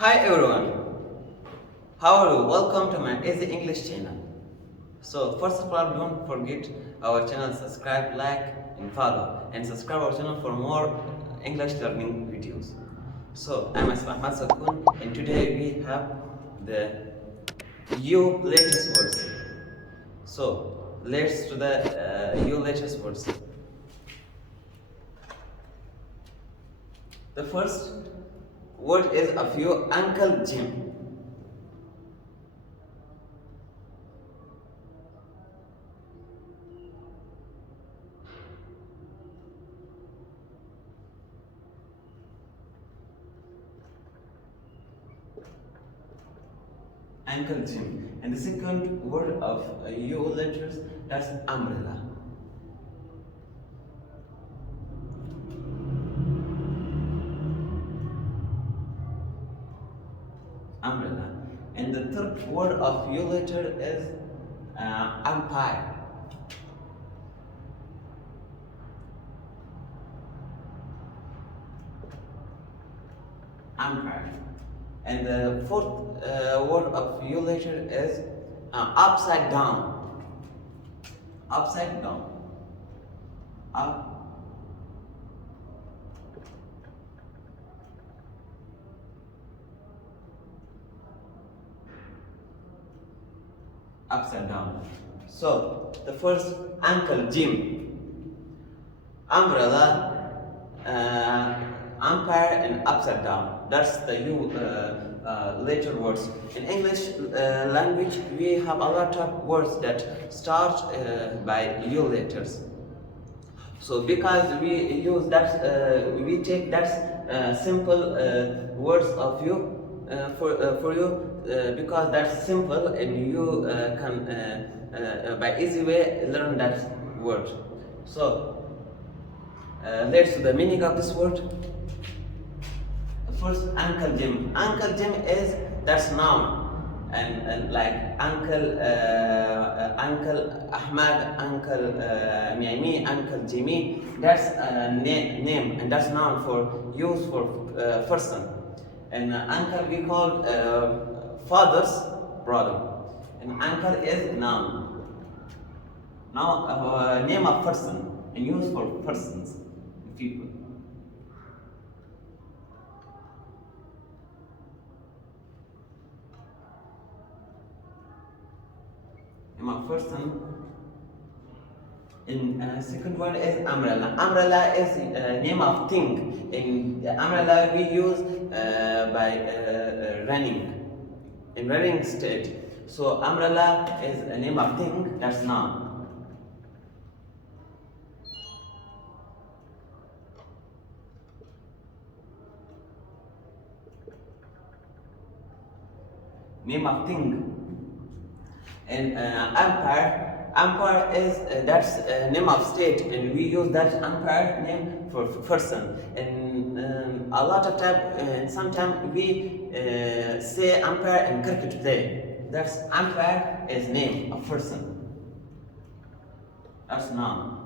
Hi everyone, how are you? Welcome to my Easy English channel. So first of all, don't forget our channel, subscribe, like and follow, and subscribe our channel for more English learning videos. So I'm Ahmad Sakun, and today we have the U latest words. So let's to the U latest words. The first word is of your Uncle Jim. Uncle Jim. And the second word of U letters, that's umbrella. Umbrella. And the third word of U letter is umpire. Umpire. And the fourth word of U letter is upside down. Upside down. Up. Upside down. So the first, Uncle Jim, umbrella, umpire, and upside down. That's the U later words. In English language, we have a lot of words that start by U letters. So because we use that, we take that simple words of you for you because that's simple and you can by easy way learn that word. So let's do the meaning of this word. First, Uncle Jim. Uncle Jim is that's noun. And like Uncle Ahmad, Uncle Miami, Uncle Jimmy, that's name and that's noun for use for person. And uncle we call father's brother. And uncle is noun. Now name of person and use for persons, people. Name of person. In second one is umbrella. Umbrella is name of thing. In umbrella we use by running, in running state. So umbrella is a name of thing, that's noun. Name of thing. And umpire is that's name of state, and we use that umpire name for person. And a lot of time, sometimes we say umpire in cricket play. That's umpire is name of person. That's noun.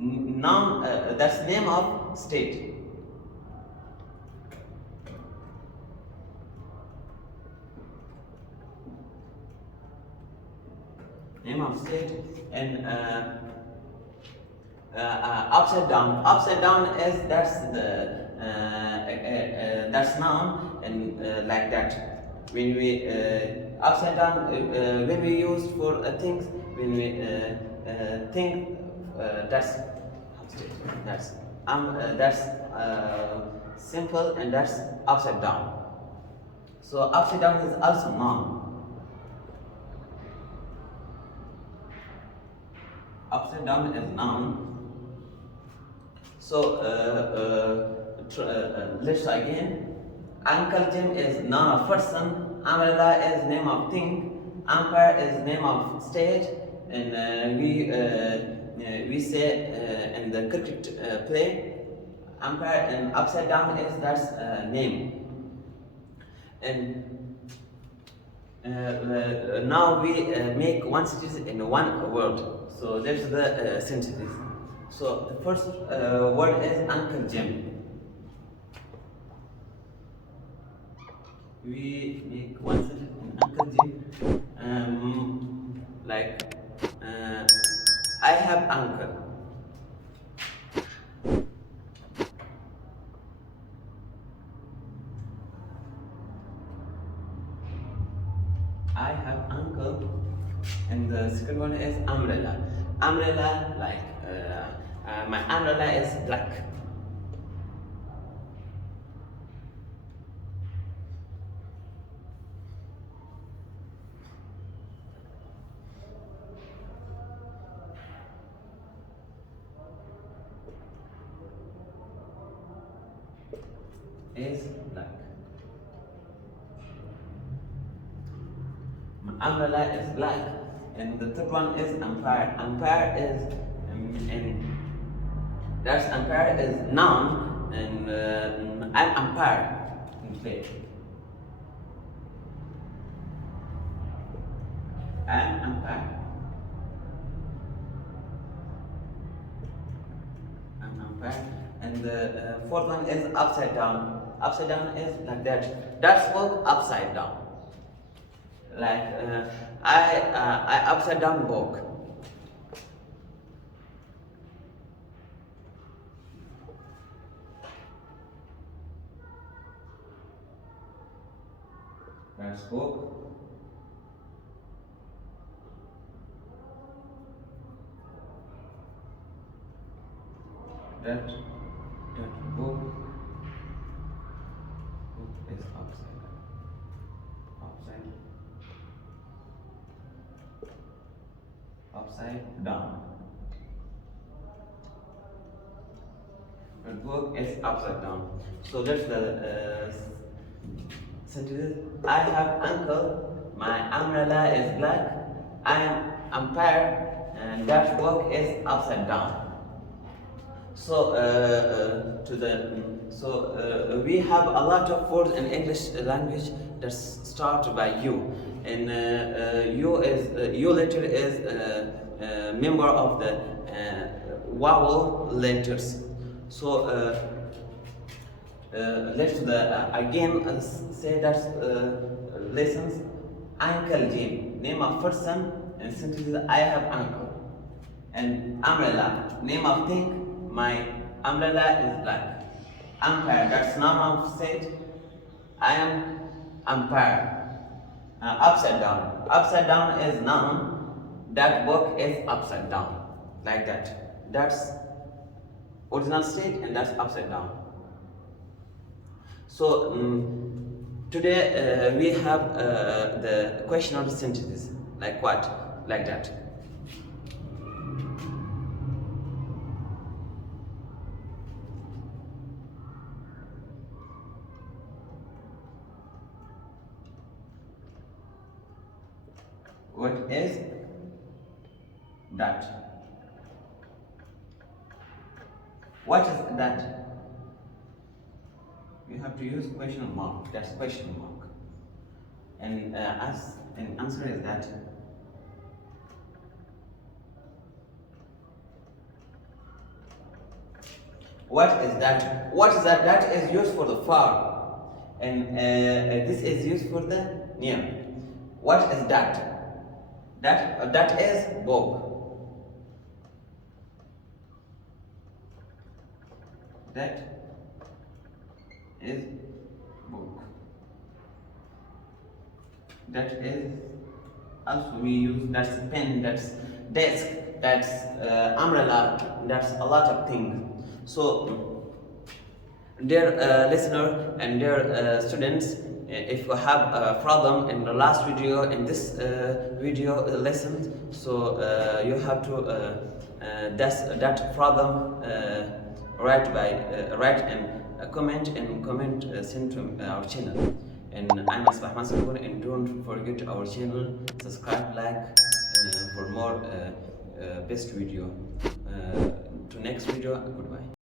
Noun that's name of state. Name of state. And upside down. Upside down is that's the that's noun and like that. When we upside down when we use for things, when we think that's that's simple and that's upside down. So upside down is also noun. Upside down is noun. So let's try again. Uncle Jim is noun of person. Umbrella is name of thing. Umpire is name of state. And we say in the cricket play, umpire, and upside down is that's name. And now we make one sentence in one word. So that's the sentences. So the first word is Uncle Jim. we make one sentence in Uncle Jim. Like, I have uncle. I have uncle. And the second one is umbrella. Umbrella, like my umbrella is black. Is black. My umbrella is black. And the third one is umpire. Umpire is and that's umpire is noun, and I'm umpire in play. I'm umpire. I'm umpire. And the fourth one is upside down. Upside down is like that. That's work upside down. Like I upside down walk. That's walk. That book is upside down. That book is upside down. So that's the sentence. I have uncle. My umbrella is black. I am umpire, and that book is upside down. So we have a lot of words in English language that start by U, and U letter is a member of the vowel letters. So let's again say that lessons. Uncle Jim, name of person, and sentence is I have uncle. And umbrella, name of thing. My umbrella is black. Umpire, that's noun of said. I am umpire. Upside down. Upside down is noun. That book is upside down. Like that. That's original state and that's upside down. So today we have the question of the sentences. Like what? Like that. What is that? What is that? You have to use question mark. That's question mark. And as an answer is that. What is that? What is that? That is used for the far, and this is used for the near. What is that? That is book. That is book. That is also we use. That's pen. That's desk. That's umbrella. That's a lot of things. So, dear listener and dear students, if you have a problem in the last video, in this video lesson, so you have to that problem write and comment send to our channel. And I'm Asbah Masakun, and don't forget our channel, subscribe, like for more best video. To next video, goodbye.